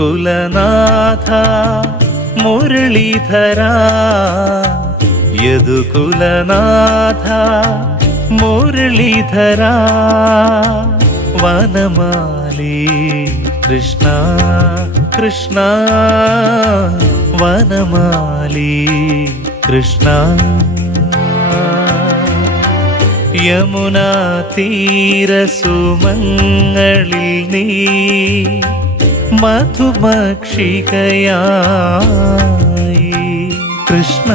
യദുകുലനാഥ മുരളീധര യദുകുലനാഥ മുരളീധര വനമാലി കൃഷ്ണ കൃഷ്ണ വനമാലി കൃഷ്ണ യമുനാ തീരസുമങ്ങളിൽ നീ മധുമക്ഷികയായി കൃഷ്ണ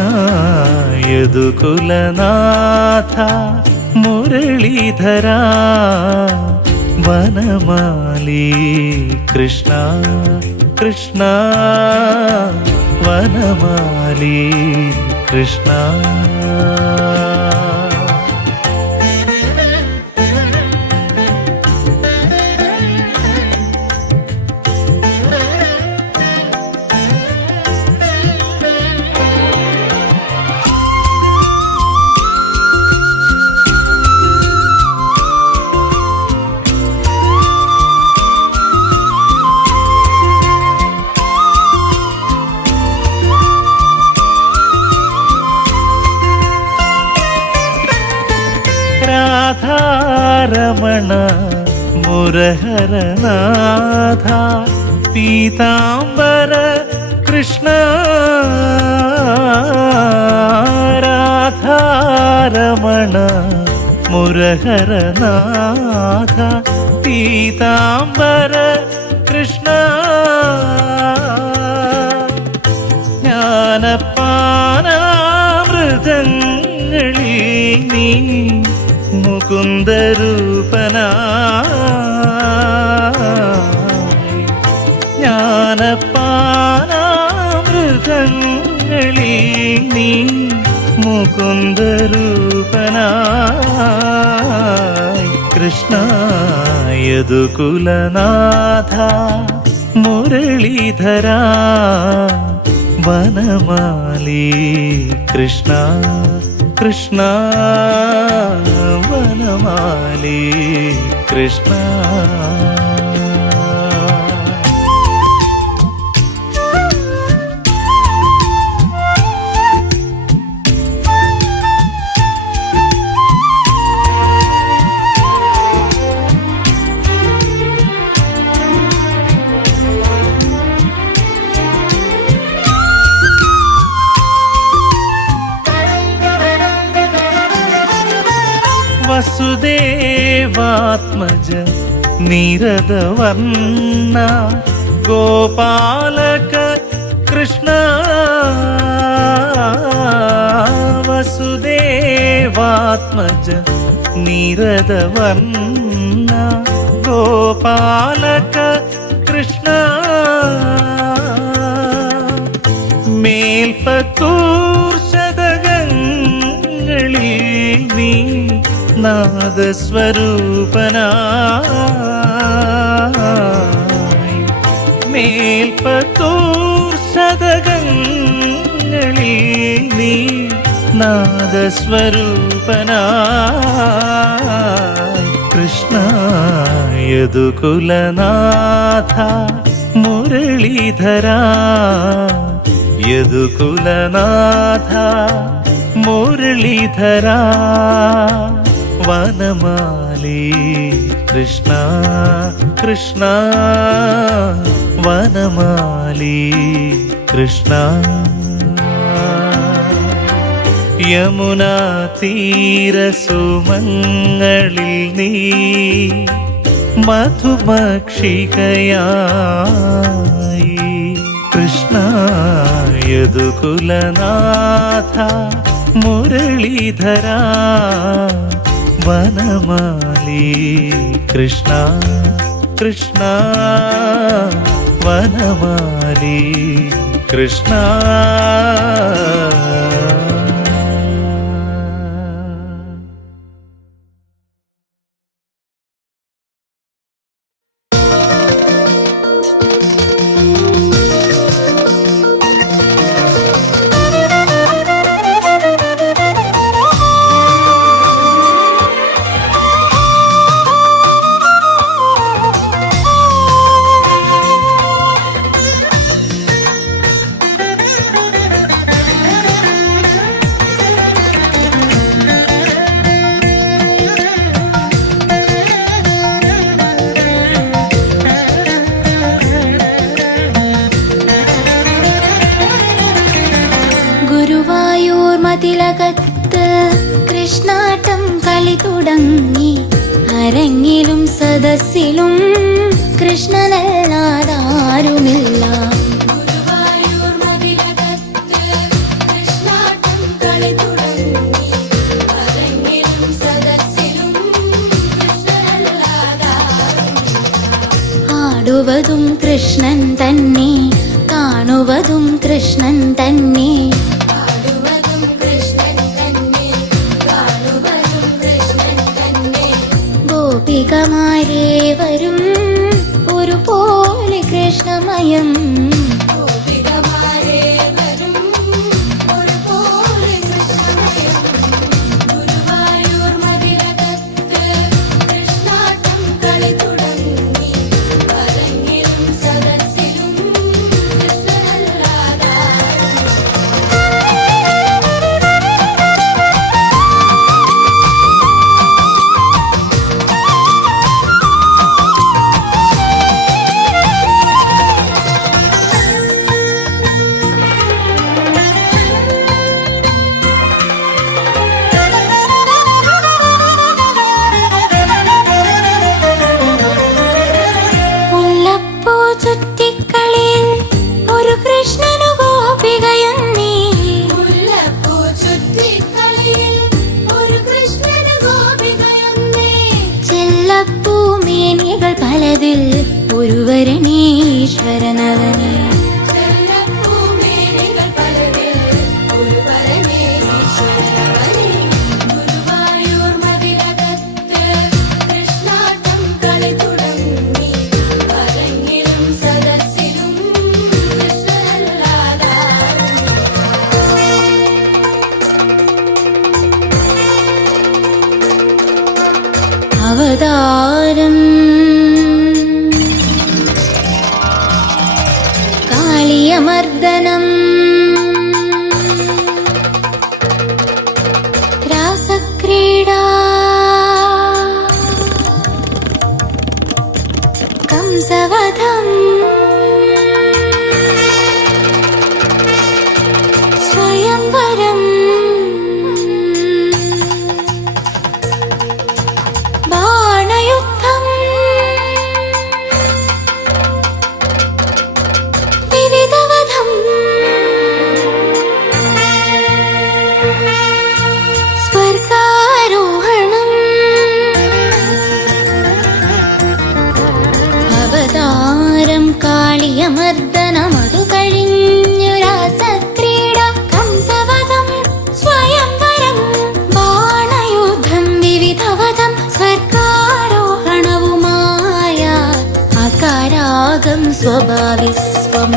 യദുകുലനാഥ മുരളീധര വനമാലി കൃഷ്ണ കൃഷ്ണ വനമാലി കൃഷ്ണ രാധാരമണ മുരഹരനാഥ പീതാംബര കൃഷ്ണ രാധാരമണ മുരഹരനാഥ പീതാംബര കൃഷ്ണ ജ്ഞാനപാനാമൃതങ്ങളിൽ നീ മുകുന്ദരൂപനായി ജ്ഞാനപാനാമൃതങ്ങളിൽ നീ മുകുന്ദരൂപനായി കൃഷ്ണ യദുകുലനാഥ മുരളീധര വനമാലി കൃഷ്ണ കൃഷ്ണ വനമാലി കൃഷ്ണ വസുദേവാത്മജ നീരദവർണ്ണ ഗോപാലക കൃഷ്ണ വസുദേവാത്മജ നീരദവർണ്ണ ഗോപാലക കൃഷ്ണ മേൽപത്തൂർ ശതകങ്ങളിൽ നീ നാദസ്വരൂപനായി മേൽപത്തൂർ ശതകങ്ങളിൽ നീ നാദസ്വരൂപനായി കൃഷ്ണ യദുകുലനാഥ മുരളീധര യദുകുലനാഥ മുരളീധര വനമാലി കൃഷ്ണ കൃഷ്ണ വനമാലി കൃഷ്ണ യമുനാ തീരസുമങ്ങളിൽ നീ മധുമക്ഷികയായി കൃഷ്ണ യദുകുലനാഥ മുരളീധര വനമാലി കൃഷ്ണ കൃഷ്ണ വനമാലി കൃഷ്ണ തിലകത്ത് കൃഷ്ണാട്ടം കളി തുടങ്ങി. അരങ്ങിലും സദസ്സിലും കൃഷ്ണനല്ലാതാരുമില്ല. ആടുവതും കൃഷ്ണൻ തന്നെ, കാണുവതും കൃഷ്ണൻ തന്നെ. ഗോപികമാരേവരും ഒരുപോലെ കൃഷ്ണമയം. പലതിൽ ഒരുവരണീശ്വരനവനെ. അവതാരം കാളിയമർദ്ദനം, രാസക്രീഡാ, കംസവധം, സ്വയംവരം, കാളിയമർദ്ദനമതു കഴിഞ്ഞു രാസക്രീഡ, കംസവധം, സ്വയംവരം, ബാണയുദ്ധം, വിവിധവധം, സ്വർഗാരോഹണവുമായ അകാരാഗം സ്വഭാവിസ്വം.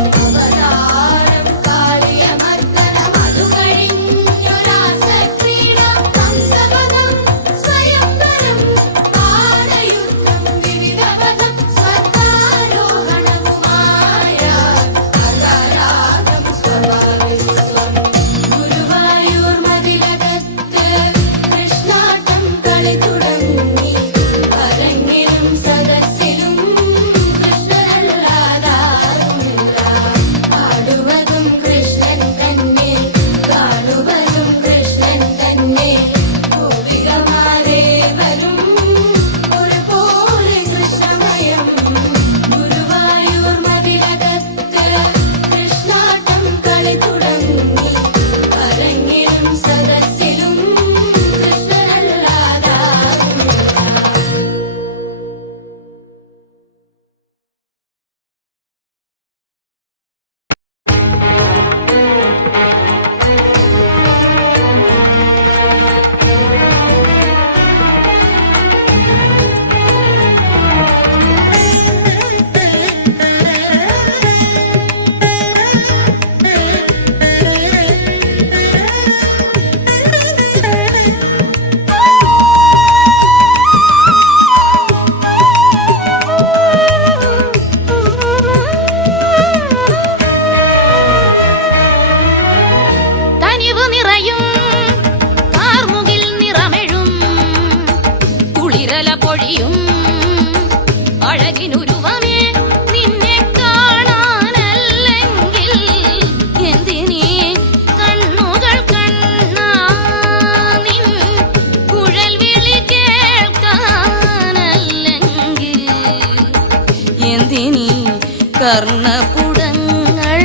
കർണപുടങ്ങൾ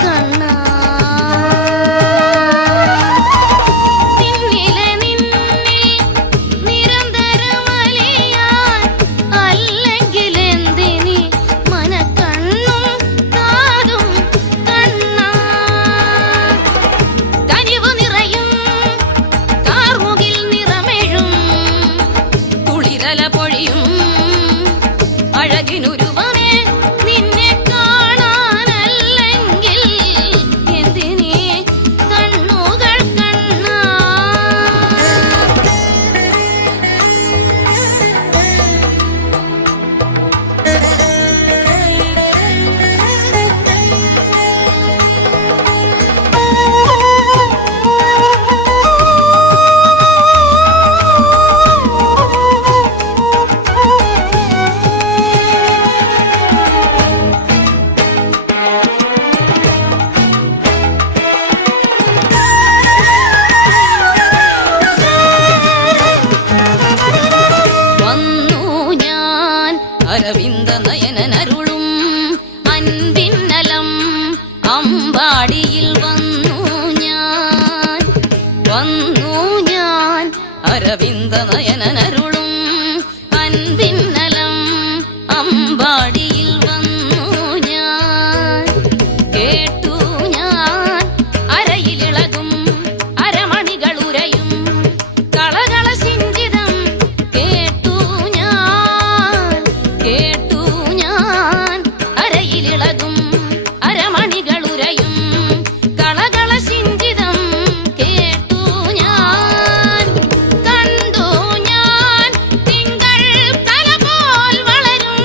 കണ്ണാ നിന്നിലെ നിന്നിൽ നിരന്തരമലിയാൻ അല്ലെങ്കിൽ എന്തിനി മനക്കണ്ണും കാതും കണ്ണാ കനിവ് നിറയും കാർമുകിൽ നിറമെഴും കുളിരല പൊഴിയും അഴകിനുരുവമേ നിന്നെ കാണാനല്ലെങ്കിൽ എന്തിനീ കണ്ണുകൾ കണ്ണാ വന്നു ഞാൻ അരവിന്ദ നയനനരുളും അൻപിന്നലം അമ്പാടിയിൽ വന്നു ഞാൻ അരവിന്ദ നയനനരുളും അൻപിന്നലം അമ്പാടിയിൽ വന്നു ഞാൻ കേട്ടു ഞാൻ അരയിലിളകും അരമണികൾ ഉരയും കളകള സിഞ്ചിതം കേട്ടു ഞാൻ അരയിലിളകും അരമണികൾ ഉരയും കളകള സിഞ്ചിതം കേട്ടു ഞാൻ കണ്ടു ഞാൻ തിങ്കൾ കല പോൽ വളരും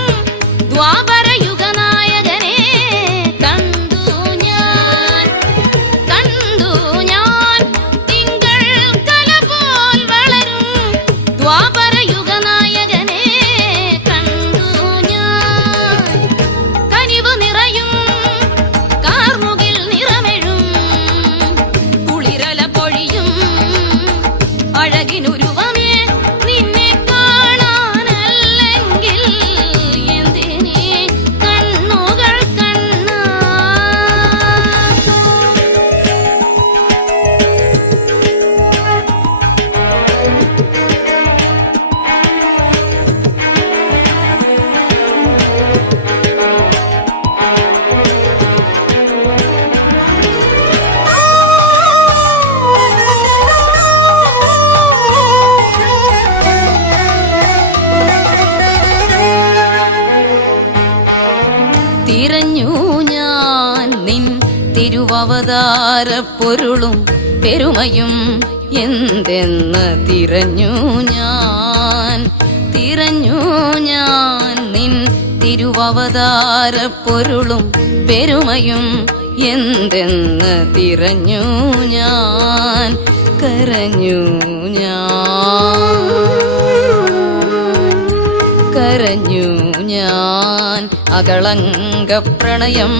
ദ്വാപരയുഗ നായകനെ കണ്ടു ഞാൻ തിങ്കൾ കല പോൽ വളരും ദ്വാപരയുഗ നായകനെ കണ്ടു ഞാൻ കനിവ് നിറയും കാർമുകിൽ നിറമെഴും കുളിരല പൊഴിയും അഴകിനുരുവമേ നിന്നെ കാണാനല്ലെങ്കിൽ എന്തിനീ കണ്ണുകൾ കണ്ണാ തിരഞ്ഞു ഞാൻ നിൻ തിരുവവതാര പൊരുളും പെരുമയും എന്തെന്ന് തിരഞ്ഞു ഞാൻ നിൻ തിരുവവതാര പൊരുളും പെരുമയും എന്തെന്ന് തിരഞ്ഞു ഞാൻ കരഞ്ഞു ഞാൻ അകളങ്ക പ്രണയം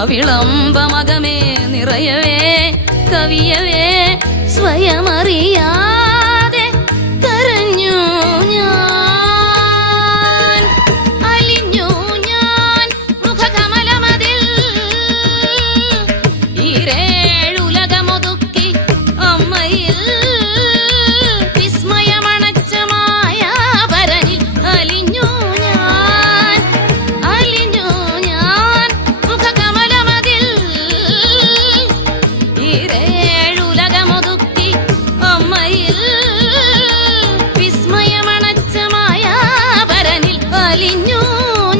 അവിളംബമകമേ നിറയവേ കവിയവേ സ്വയമറിയാതെ കരഞ്ഞു ഞാൻ അലിഞ്ഞു ഞാൻ മുഖകമലമതിൽ ഈരേഴുലകമൊതുക്കി അമ്മയിൽ വിസ്മയമണച്ച മായാപരനിൽ അലിഞ്ഞു ഞാൻ മുഖകമലമതിൽ ഈരേഴുലകമൊതുക്കി അമ്മയിൽ വിസ്മയമണച്ച മായാപരനിൽ അലിഞ്ഞു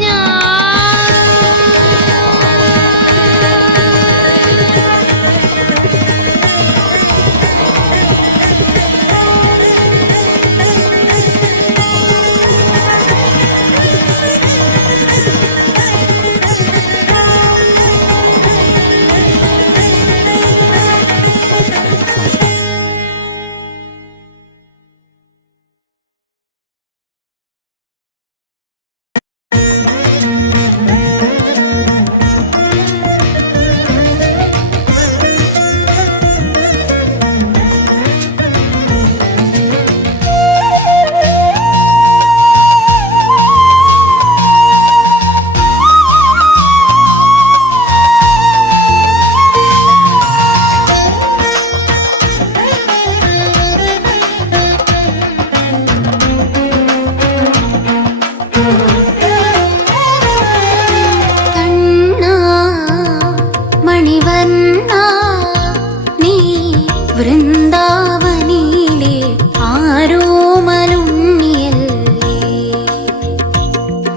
ഞാൻ മണിവർണ്ണ നീ വൃന്ദാവനിലെ ആരോമലുണ്ണിയല്ലേ.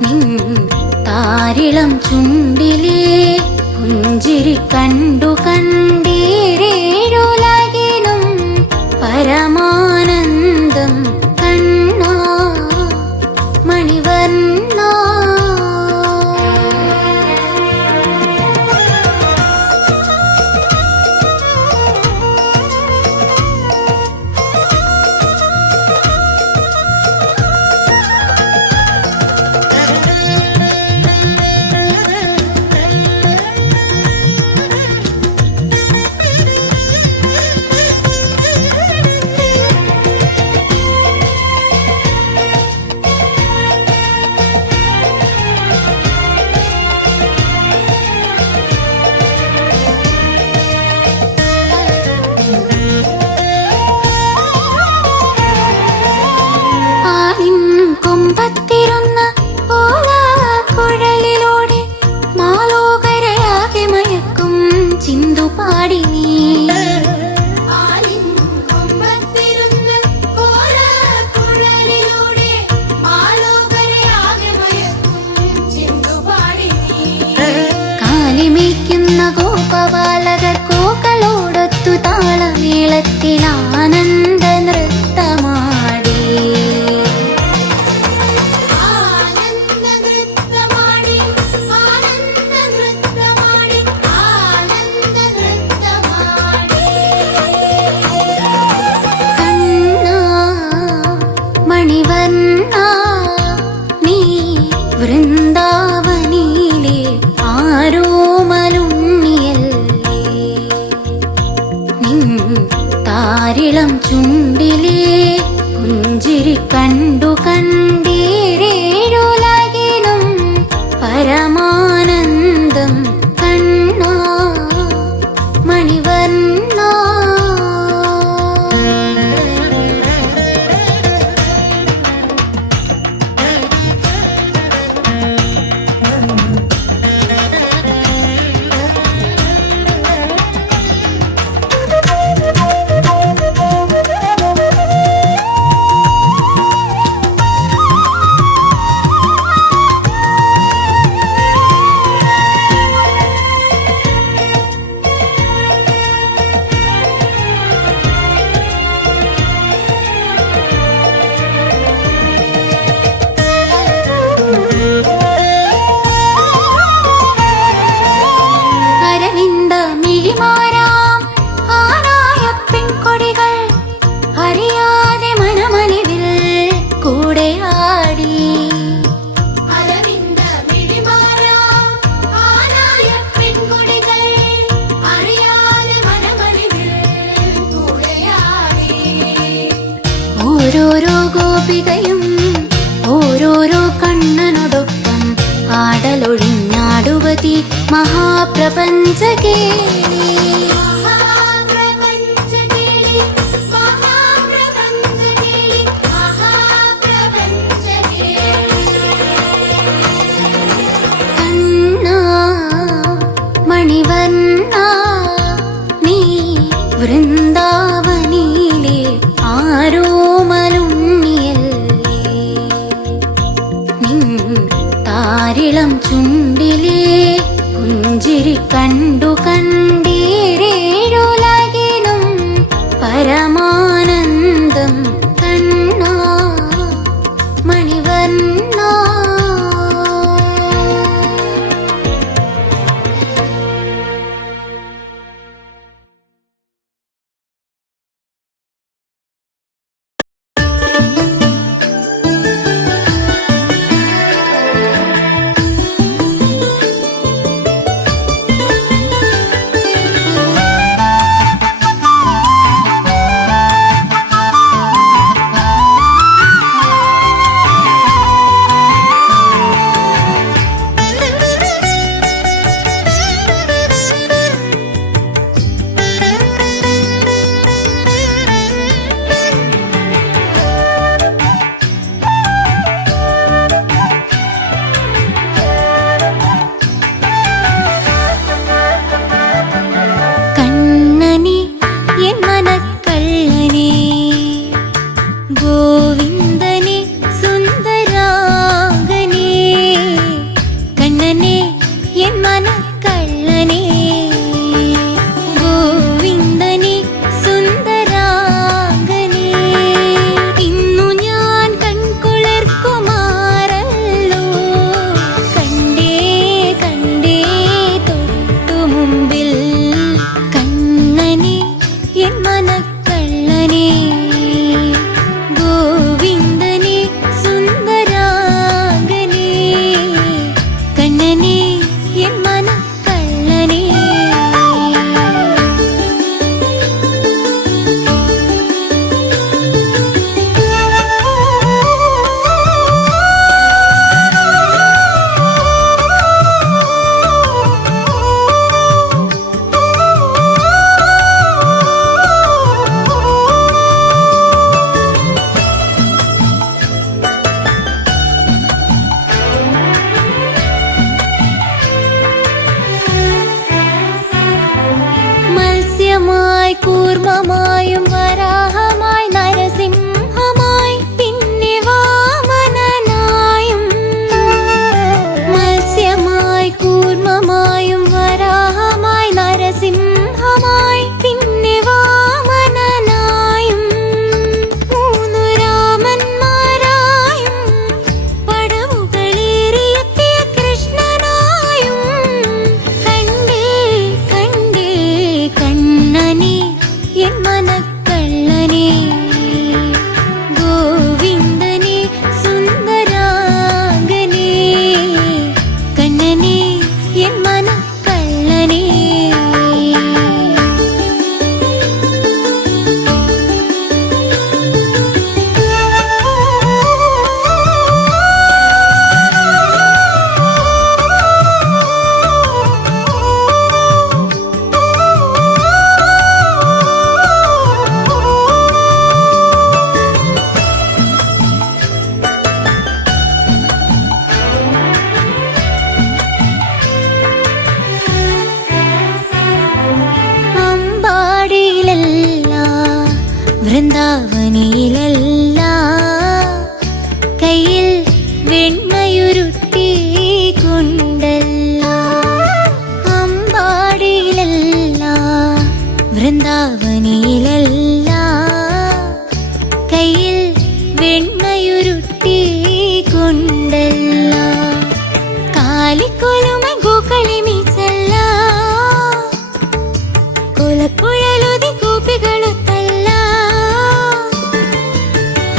നിൻ താരിളം ചുണ്ടിലെ പുഞ്ചിരി കണ്ടു കണ്ടീരേഴുലകിലും പരമാനന്ദം കണ്ണാ മണിവർണ്ണ. കൊമ്പത്തിരുന്ന കുഴലിലൂടെ മാലോകരയാകെ മയക്കും ചിന്തുപാടി നീ. കാലിമേക്കുന്ന ഗോപബാലകർ കോക്കളോടൊത്തു താളമേളത്തിൽ ആനന്ദ നൃത്തമാടി. മണിവർണ്ണ നീ വൃന്ദാവനിലെ ആരോമലുണ്ണിയല്ലേ. നിൻ താരിളം ചുണ്ടിലെ പുഞ്ചിരി കണ്ടു കണ്ടീരേഴുലകിലും പരമാനന്ദം കണ്ണാ മണിവർണ്ണ. അരവിന്ദ മിഴിമാരാം ആനായ പെൺകൊടികൾ അറിയാതെ മനമലിവിൽ കൂടെ ആടി. ഓരോരോ ഗോപികയും ഓരോരോ കണ്ണനോടൊപ്പം ആടലൊഴിഞ്ഞാടുവതി മഹാപ്രപഞ്ചകേളി. കണ്ണാ മണിവർണ്ണ നീ വൃന്ദാവനിലെ ആരോമലുണ്ണിയല്ലേ. നിൻ താരിളം ചുണ്ടിലെ പുഞ്ചിരി കണ്ടു കണ്ടീ മത്സ്യമായി കൂർമ്മമായും വരാഹമായി നരസിംഹമായി പിന്നെ വാമനനായും മത്സ്യമായി കൂർമ്മമായും വരാഹമായി നരസിംഹമായി പിന്നെ വാമനനായും മൂന്നു രാമന്മാരായും പടവുകളേറിയെത്തിയ കൃഷ്ണനായും കണ്ടേ കണ്ടേ കണ്ണനെ എൻ മനക്കള്ളനെ ഗോവിന്ദനെ സുന്ദരാംഗനെ കണ്ണനെ എൻ മനക്കള്ളനെ അമ്പാടിയിലല്ല വൃന്ദാവനിയിലല്ല കയ്യിൽ വെണ്ണയുരുട്ടി കൊണ്ടല്ല അമ്പാടിയിലല്ല വൃന്ദാവനിയിലല്ല കയ്യിൽ വെണ്ണയുരുട്ടി കൊണ്ടല്ല കാലിക്കൊലുമ ഗോക്കളിമിച്ചല്ല കൊലക്കുഴലുതി കൂപ്പികളുത്തല്ല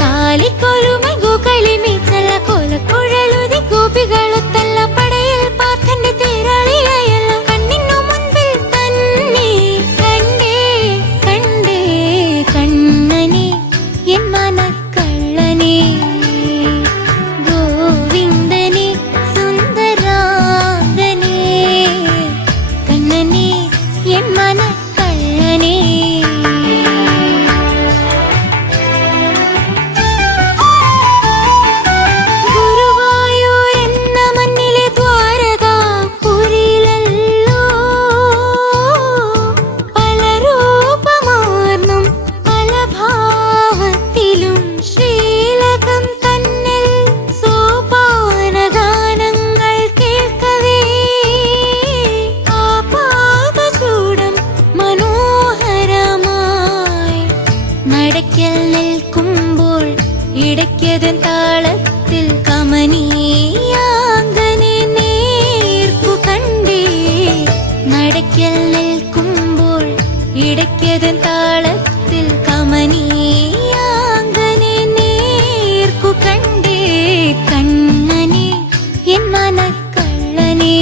കാലിക്കൊലുമ ഗോക്കളിമിച്ചല്ല കൊലക്കുഴലുതി കൂപ്പികളുത്തല്ല പടയിൽ പാർത്ഥന്റെ തേരാളിയായല്ല കണ്ണിനു മുൻപിൽ തന്നെ കണ്ടേ കണ്ടേ കണ്ണനെ എൻ മനക്കള്ളനെ ഗോവിന്ദനെ സുന്ദരാംഗനെ കണ്ണനെ എൻ മനക്കള്ളനെ ഗുരുവായൂർ എന്ന മണ്ണിലെ ദ്വാരകാപുരിയിലല്ലോ പല രൂപമാർന്നും പല ഭാവത്തിലും ശ്രീലകം തന്നിൽ സോപാനഗാനങ്ങൾ കേൾക്കവേ ആപാദചൂടം മനോഹരമായി നടക്കൽ നിൽക്കുമ്പോൾ ഇടയ്ക്കതൻ താളത്തിൽ കമനീയാംഗനെ നേർക്കു കണ്ടേ നടക്കൽ നിൽക്കുമ്പോൾ ഇടയ്ക്കതൻ താളത്തിൽ കമനീയാംഗനെ നേർക്കു കണ്ടേ കണ്ണനെ എൻ മനക്കള്ളനെ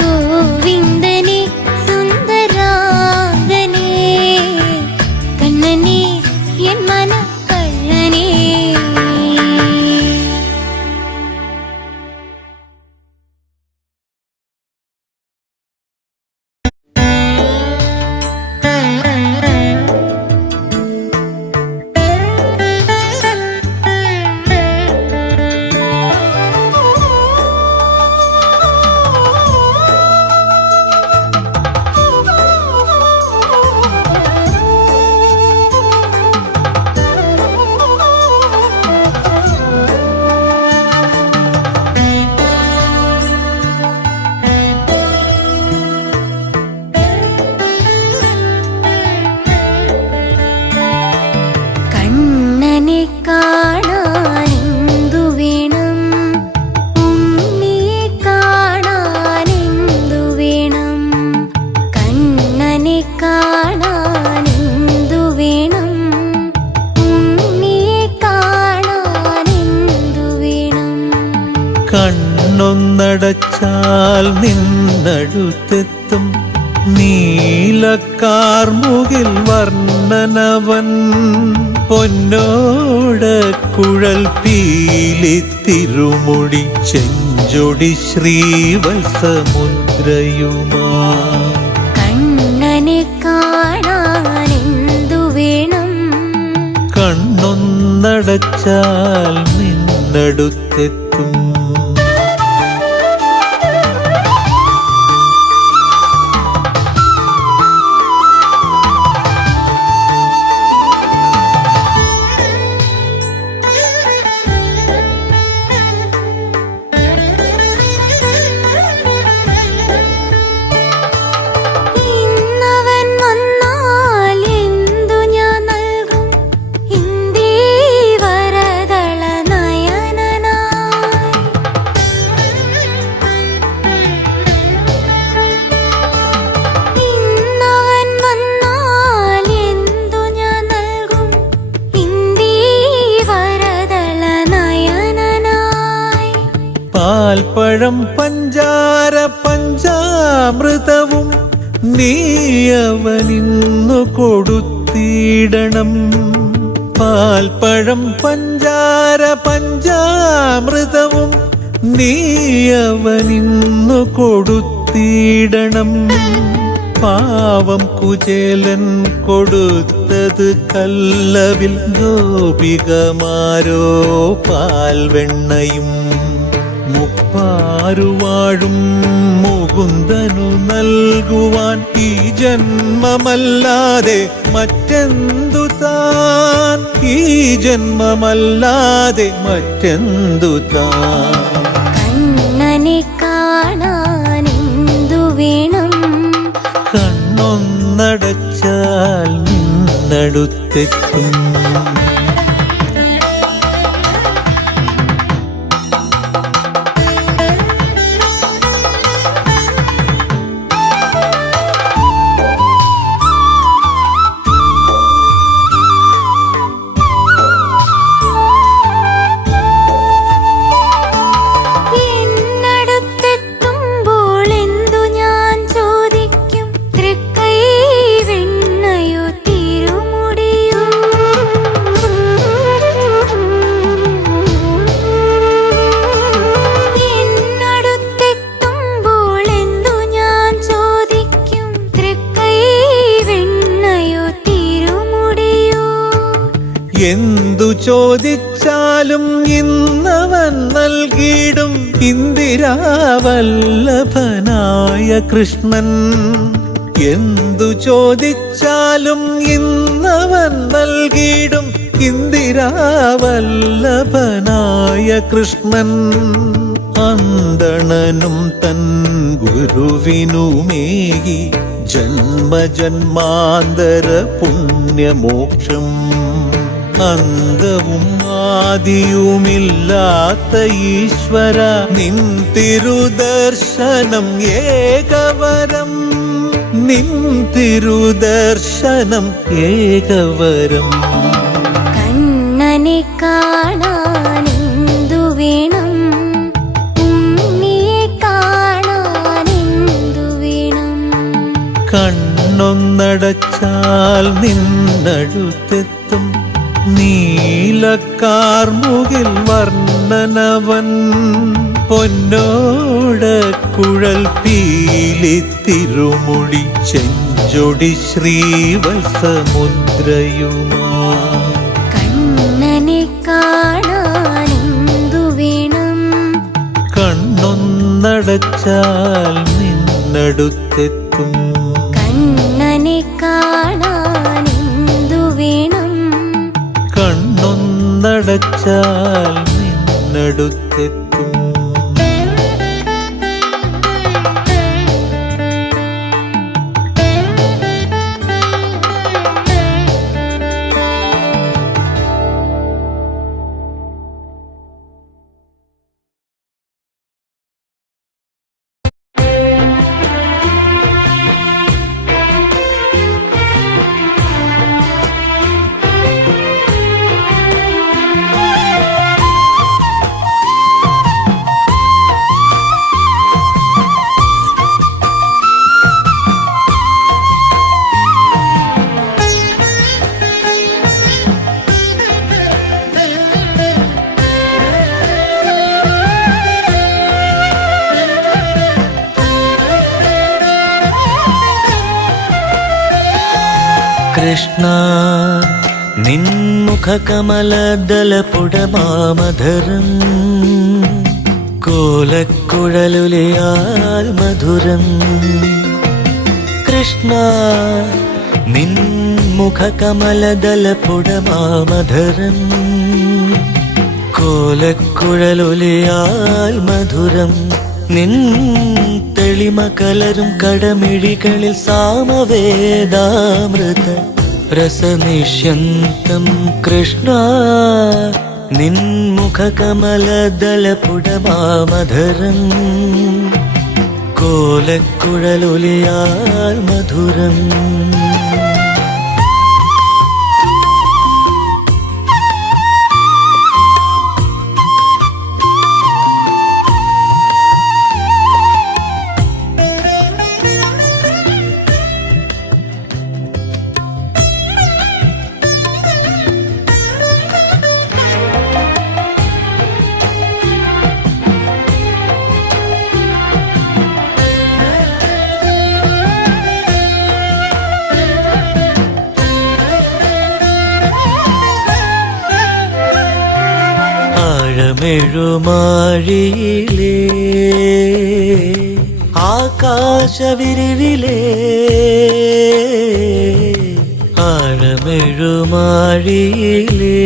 ഗോവിന്ദനെ സുന്ദരാംഗനെ കണ്ണനെ എൻ മനക്കള്ളനെ കണ്ണനെ കാണാൻ എന്തു വേണം ഉണ്ണിയെ കാണാൻ എന്തു വേണം കണ്ണനെ കാണാൻ എന്തു വേണം ഉണ്ണിയെ കാണാൻ എന്തു വേണം കണ്ണൊന്നടച്ചാൽ നിന്നടുത്തെത്തും നീലക്കാർമുകിൽ വർണ്ണനവൻ പൊന്നോട കുഴൽ പീലി തിരുമുടി ചെഞ്ചൊടി ശ്രീവത്സമുദ്രയുമാ കണ്ണനെ കാണാൻ എന്തു വേണം കണ്ണൊന്നടച്ചാൽ നിന്നടുത്തെത്തും. നീ അവനിന്നു കൊടുത്തിടണം. പാൽപ്പഴം പഞ്ചാര പഞ്ചാമൃതവും നീ അവനിന്നു കൊടുത്തിടണം. പാവം കുചേലൻ കൊടുത്തത് കല്ലവിൽ ഗോപികമാരോ പാൽവെണ്ണയും. മുപ്പാരുവാഴും മുകുന്ദനു നൽകുവാൻ ഈ ജന്മമല്ലാതെ മറ്റെന്തു താൻ, ഈ ജന്മമല്ലാതെ മറ്റെന്തു താൻ. കണ്ണനെ കാണാനെന്തു വേണം? കണ്ണൊന്നടച്ചാൽ നിന്നടുത്തെത്തും. എന്തു ചോദിച്ചാലും ഇന്നവൻ നൽകിയിടും ഇന്ദിരാവല്ലഭനായ കൃഷ്ണൻ. എന്തു ചോദിച്ചാലും ഇന്നവൻ നൽകിയിടും ഇന്ദിരാവല്ലഭനായ കൃഷ്ണൻ. അന്തണനും തൻ ഗുരുവിനുമേകി ജന്മജന്മാന്തര പുണ്യമോക്ഷം. അന്തവും ആദിയുമില്ലാത്ത ഈശ്വര നിൻ തിരുദർശനം ഏകവരം, നിൻ തിരുദർശനം ഏകവരം. കണ്ണനെ കാണാനെന്തു വേണം? ഉണ്ണിയെ കാണാനെന്തു വേണം? കണ്ണൊന്നടച്ചാൽ നിന്നടുത്തെത്തും. നീലക്കാർമുകിൽ വർണ്ണനവൻ പൊന്നോട കുഴൽ പീലി തിരുമുടി ചെഞ്ചൊടി ശ്രീവത്സമുദ്രയുമാ. കണ്ണനെ കാണാനെന്തു വേണം? കണ്ണൊന്നടച്ചാൽ നിന്നടുത്തെത്തും. കണ്ണനെ കാണാനെന്തു വേണം? കണ്ണൊന്നടച്ചാൽ നിന്നടുത്തെത്തും. കൃഷ്ണ നിൻമുഖകമലദലപുടമാമധരം കോലക്കുഴലുലിയാൽ മധുരം. കൃഷ്ണ നിൻമുഖകമലദലപുടമാമധരം കോലക്കുഴലുലിയാൽ മധുരം. നിൻ തെളിമ കലരും കടമിഴികളിൽ സാമവേദാമൃത രസനിഷ്യന്തം. കൃഷ്ണ നിൻമുഖകമലദലപുടമാമധരം കോലക്കുഴലുലിയാൽ മധുരം. ആഴമെഴുമാഴിയിലേ ആകാശവിരിവിലേ ആഴമെഴുമാഴിയിലേ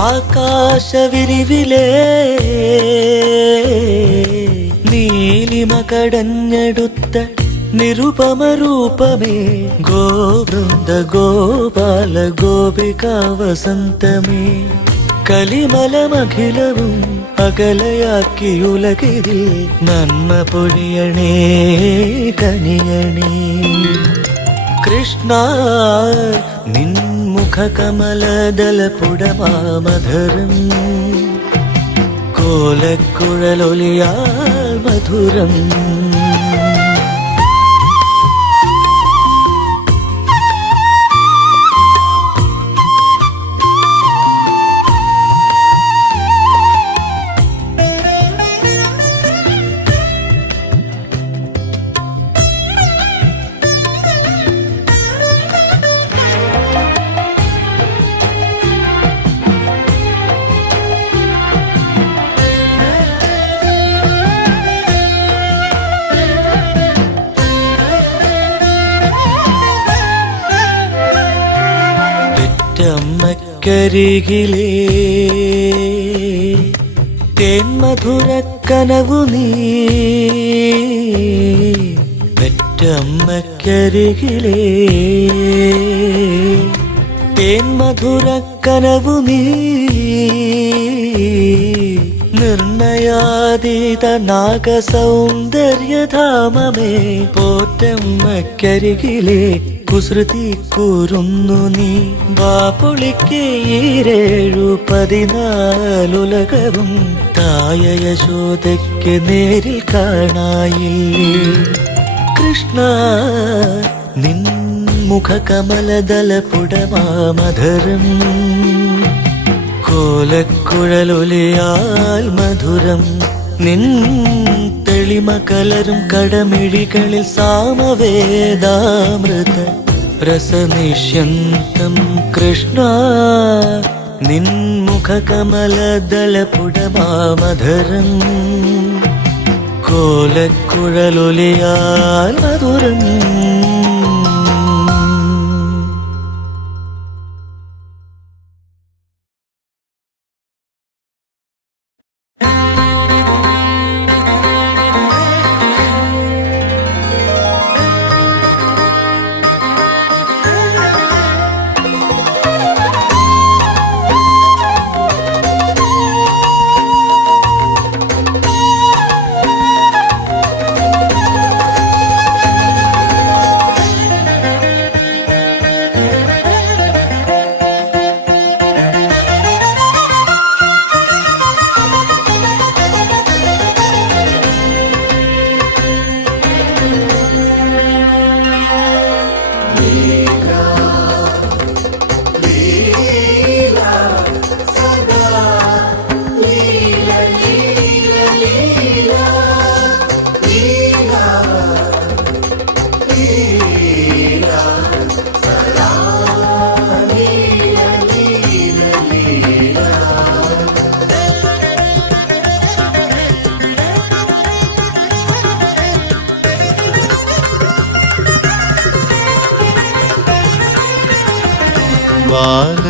ആകാശവിരിവിലേ നീലിമ കടഞ്ഞെടുത്ത നിരുപമരൂപമേ ഗോവൃന്ദ ഗോപാല ഗോപിക വസന്തമേ കലിമലമഖിലവും അകലയാക്കിയുലകിരിൽ നന്മ പൊഴിയണേ കനിയണേ കൃഷ്ണ നിൻമുഖ കമലദലപുടമാമധരം കോലക്കുഴലൊലിയാൽ മധുരം കരികിലേ തേന്മധുരക്കനവു നീ പെറ്റമ്മക്കരികിലേ തേന്മധുരക്കനവു നീ നിർണയാതീത നാഗസൗന്ദര്യധാമമേ പോറ്റമ്മക്കരികിലേ കുസൃതി കൂറുന്നു നീ വാപൊളിക്ക് 14 തായ യശോദയ്ക്ക് നേരിൽ കാണായില്ലേ കൃഷ്ണ നിൻ മുഖ കമലദലപുടമാമധരം കോലക്കുഴലൊലിയാൽ മധുരം നിൻ തെളിമ കലരും കടമിഴികളിൽ സാമവേദാമൃത രസനിഷ്യന്തം കൃഷ്ണ നിൻ മുഖ കമലദലപുടമാമധരം കോലക്കുഴലൊലിയാൽ മധുരം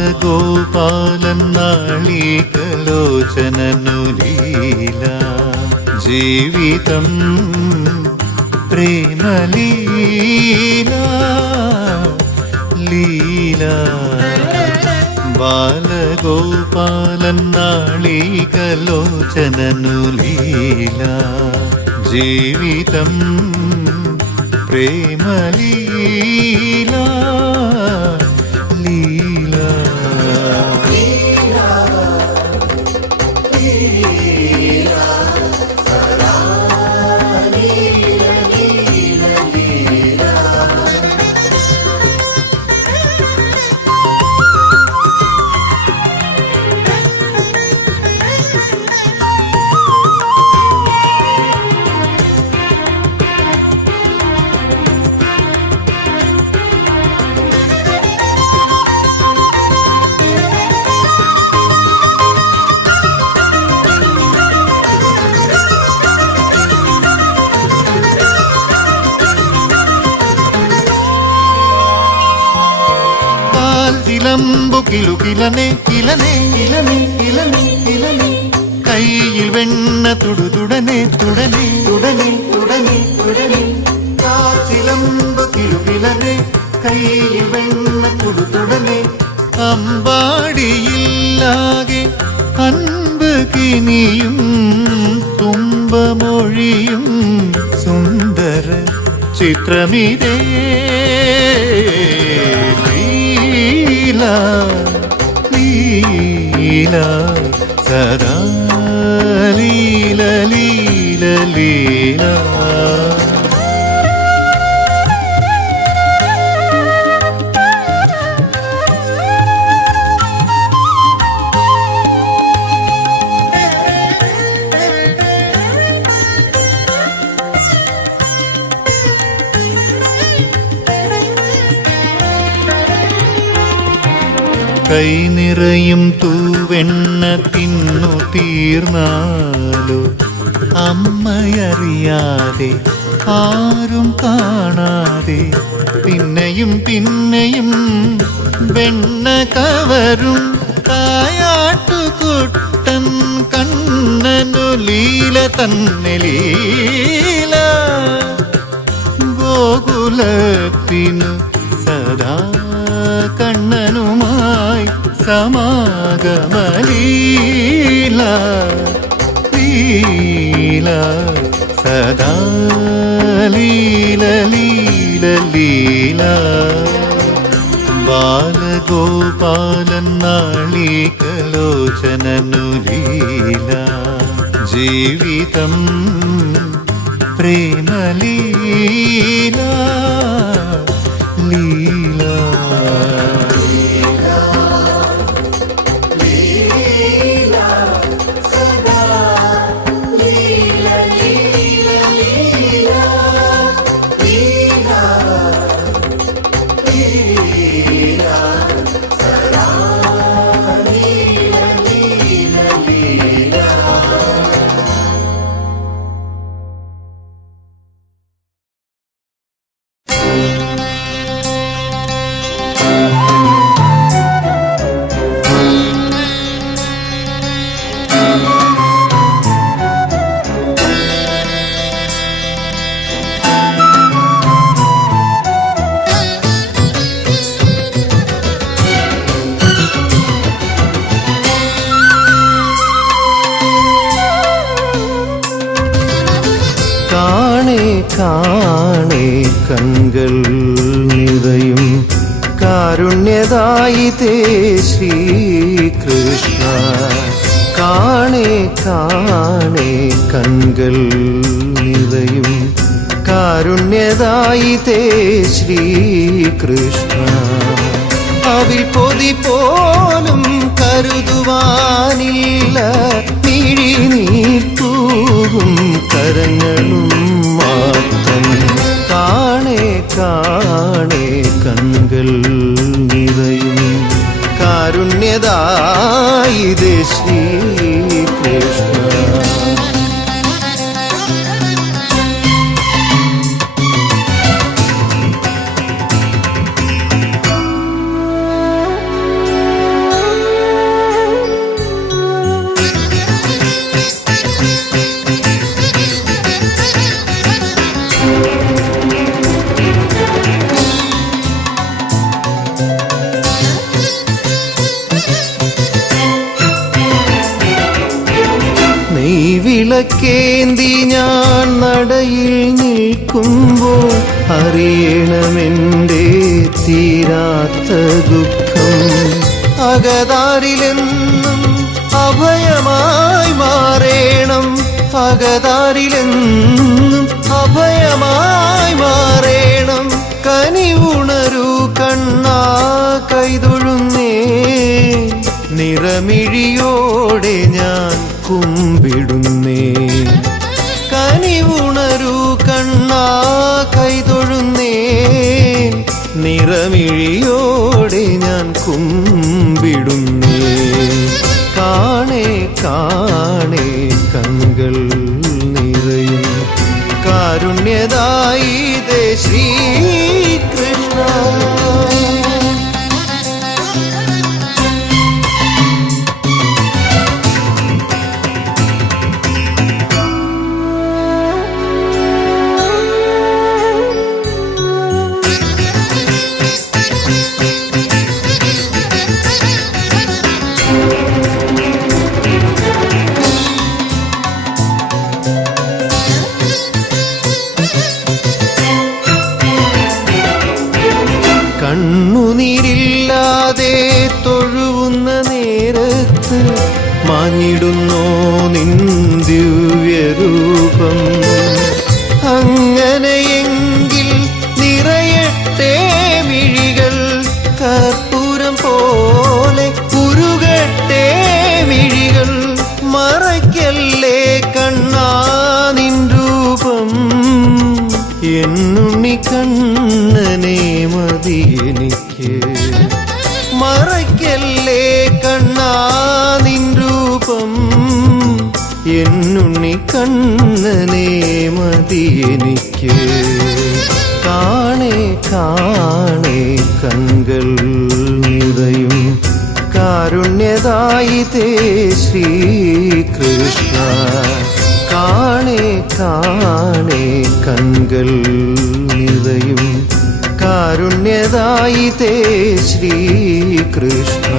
ബാലഗോപാലൻ നാളീകലോചനനു ലീല ജീവിതം പ്രേമലീല ലീല ബാലഗോപാലൻ നാളീകലോചനനു ലീല ജീവിതം പ്രേമലീല കാച്ചിലമ്പു കിലുകിലനെ കിലനെ കിലനെ കിലനെ കിലനെ കയ്യിൽ വെണ്ണ തുടുതുടനെ തുടനെ തുടനെ തുടനെ തുടനെ കാച്ചിലമ്പു കിലുകിലനെ കയ്യിൽ വെണ്ണ തുടുതുടനെ അമ്പാടിയില്ലാകെ അൻപ് കിനിയും തുമ്പമൊഴിയും സുന്ദര ചിത്രമിതേ ലീല ലീല സദാ ലീല ലീല ലീല കൈ നിറയും തൂവെണ്ണ തിന്നു തീർന്നാലോ അമ്മയറിയാതെ ആരും കാണാതെ പിന്നെയും പിന്നെയും വെണ്ണ കവരും തായാട്ടുകുട്ടൻ കണ്ണനു ലീല തന്നെ ലീല ഗോകുലത്തിനു സദാ കണ്ണനുമായി സമാഗമലീല ലീല സദാ ലീല ലീല ലീല ബാലഗോപാലൻ നാളികലോചനനു ലീല ജീവിതം പ്രേമലീല ലീല കാണേ കൺകൾ നിറയും കാരുണ്യദായിതേ ശ്രീകൃഷ്ണ കാണേ കാണേ കൺകൾ നിറയും കാരുണ്യദായിതേ ശ്രീകൃഷ്ണ അവിൽ പൊതി പോലും കരുതുവാനില്ല മിഴിനീർത്തൂകും കരങ്ങളും മാത്രം കാണേ കാണേ കൺകൾ നിറയും കാരുണ്യദായിതേ ശ്രീകൃഷ്ണ വിളക്കേന്തി ഞാൻ നടയിൽ നിൽക്കുമ്പോൾ അറിയണമെൻ്റെ തീരാത്ത ദുഃഖം അകതാരിലെന്നും അഭയമായി മാറേണം അകതാരിലെന്നും അഭയമായി മാറേണം കനിവുണരൂ കണ്ണാ കൈതൊഴുന്നേ നിറമിഴിയോടെ ഞാൻ കുമ്പിടുന്നേ കനിവുണരൂ കണ്ണാ കൈതൊഴുന്നേ നിറമിഴിയോടെ ഞാൻ കുമ്പിടുന്നേ കാണേ കാണേ കൺകൾ നിറയും കാരുണ്യദായിതേ ശ്രീകൃഷ്ണ കണ്ണുനീരില്ലാതെ തൊഴുവുന്ന നേരത്ത് മാഞ്ഞിടുന്നോ നിൻ ദിവ്യരൂപം. അങ്ങനെയെങ്കിൽ നിറയട്ടെ മിഴികൾ, കർപ്പൂരം പോലെ ഉരുകട്ടെ മിഴികൾ. മറയ്ക്കല്ലേ കണ്ണാ നിൻ രൂപം, എന്നുണ്ണി കണ്ണനെ മതി എനിക്ക്. മറയ്ക്കല്ലേ കണ്ണാ നിൻ രൂപം, എന്നുണ്ണി കണ്ണനെ മതി എനിക്ക്. കാണേ കാണേ കൺകൾ നിറയും കാരുണ്യദായിതേ ശ്രീകൃഷ്ണ. കാണേ കാണേ കൺകൾ നിറയും കാരുണ്യദായിതേ ശ്രീകൃഷ്ണ.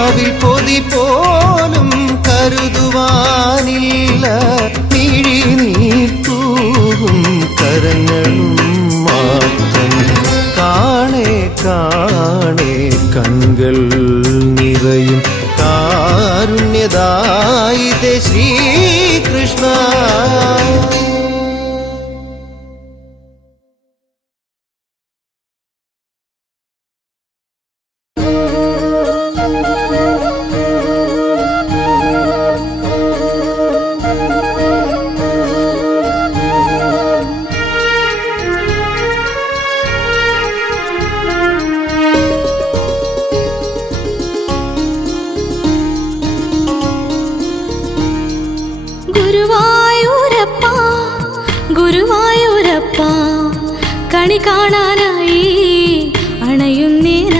അവിൽ പൊതി പോലും കരുതുവാനില്ല, മിഴിനീർ തൂകും കരങ്ങളും മാത്രം. കാണേ കാണേ കൺകൾ നിറയും കാരുണ്യദായിതേ ശ്രീകൃഷ്ണ. ഗുരുവായൂരപ്പ കണി കാണാനായി അണയുന്നേന